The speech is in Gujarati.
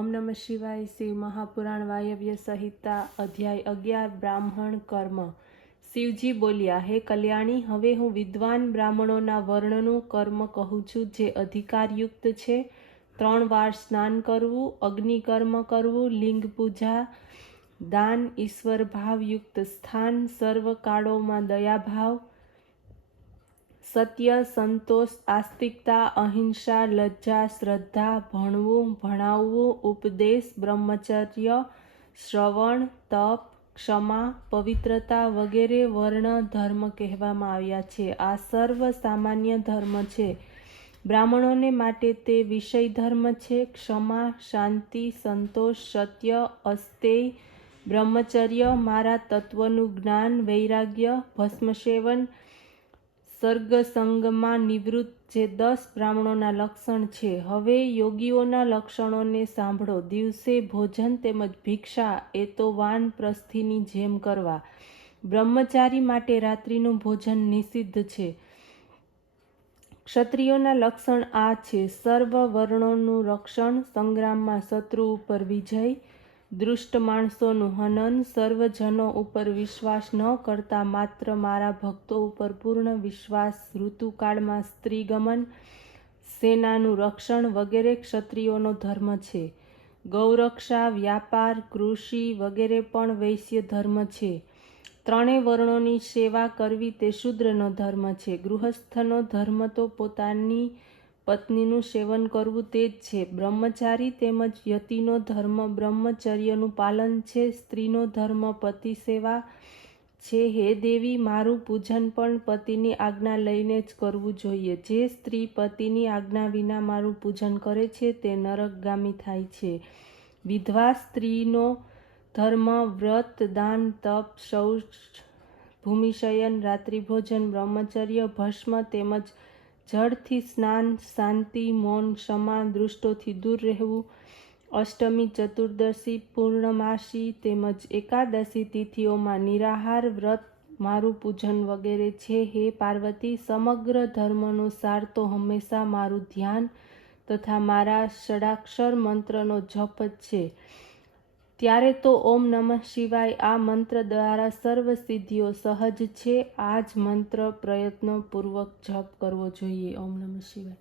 ઓમ નમઃ શિવાય. શિવ મહાપુરાણ વાયવ્ય સંહિતા અધ્યાય 11 બ્રાહ્મણ કર્મ. શિવજી બોલ્યા, હે કલ્યાણી, હવે હું વિદ્વાન બ્રાહ્મણોના વર્ણનું કર્મ કહું છું જે અધિકારયુક્ત છે. 3 વાર સ્નાન કરવું, અગ્નિકર્મ કરવું, લિંગ પૂજા, દાન, ઈશ્વર ભાવયુક્ત સ્થાન, સર્વ કાળોમાં દયાભાવ, સત્ય, સંતોષ, આસ્તિકતા, અહિંસા, લજ્જા, શ્રદ્ધા, ભણવું, ભણાવવું, ઉપદેશ, બ્રહ્મચર્ય, શ્રવણ, તપ, ક્ષમા, પવિત્રતા વગેરે વર્ણ ધર્મ કહેવામાં આવ્યા છે. આ સર્વ સામાન્ય ધર્મ છે. બ્રાહ્મણોને માટે તે વિષય ધર્મ છે. ક્ષમા, શાંતિ, સંતોષ, સત્ય, અસ્તેય, બ્રહ્મચર્ય, મારા તત્વનું જ્ઞાન, વૈરાગ્ય, ભસ્મસેવન, સર્ગસંગમાં નિવૃત્ત, જે 10 બ્રાહ્મણોના લક્ષણ છે. હવે યોગીઓના લક્ષણોને સાંભળો. દિવસે ભોજન તેમજ ભિક્ષા એ તો વાનપ્રસ્થીની જેમ કરવા. બ્રહ્મચારી માટે રાત્રિનું ભોજન નિષિદ્ધ છે. ક્ષત્રિયોના લક્ષણ આ છે: સર્વ વર્ણોનું રક્ષણ, સંગ્રામમાં શત્રુ ઉપર વિજય, દુષ્ટ માણસોનું હનન, સર્વજનો ઉપર વિશ્વાસ ન કરતા માત્ર મારા ભક્તો ઉપર પૂર્ણ વિશ્વાસ, ઋતુકાળમાં સ્ત્રીગમન, સેનાનું રક્ષણ વગેરે ક્ષત્રિયોનો ધર્મ છે. ગૌરક્ષા, વ્યાપાર, કૃષિ વગેરે પણ વૈશ્ય ધર્મ છે. 3 વર્ણોની સેવા કરવી તે શૂદ્રનો ધર્મ છે. ગૃહસ્થનો ધર્મ તો પોતાની પત્નીનું સેવન કરવું તે જ છે. બ્રહ્મચારી તેમજ યતિનો ધર્મ બ્રહ્મચર્યનું પાલન છે. સ્ત્રીનો ધર્મ પતિ સેવા છે. હે દેવી, મારું પૂજન પણ પતિની આજ્ઞા લઈને જ કરવું જોઈએ. જે સ્ત્રી પતિની આજ્ઞા વિના મારું પૂજન કરે છે તે નરકગામી થાય છે. વિધવા સ્ત્રીનો ધર્મ વ્રત, દાન, તપ, શૌચ, ભૂમિશયન, રાત્રિભોજન, બ્રહ્મચર્ય, ભસ્મ તેમજ જળથી સ્નાન, શાંતિ, મૌન, ક્ષમા, દુષ્ટોથી દૂર રહેવું, અષ્ટમી, ચતુર્દશી, પૂર્ણમાસી તેમજ એકાદશી તિથિઓમાં નિરાહાર વ્રત, મારું પૂજન વગેરે છે. હે પાર્વતી, સમગ્ર ધર્મનો સાર તો હંમેશા મારું ધ્યાન તથા મારા ષડાક્ષર મંત્રનો જપ જ છે. ત્યારે તો ઓમ નમઃ શિવાય આ મંત્ર દ્વારા સર્વ સિદ્ધિઓ સહજ છે. આ જ મંત્ર પ્રયત્નપૂર્વક જપ કરવો જોઈએ. ઓમ નમઃ શિવાય.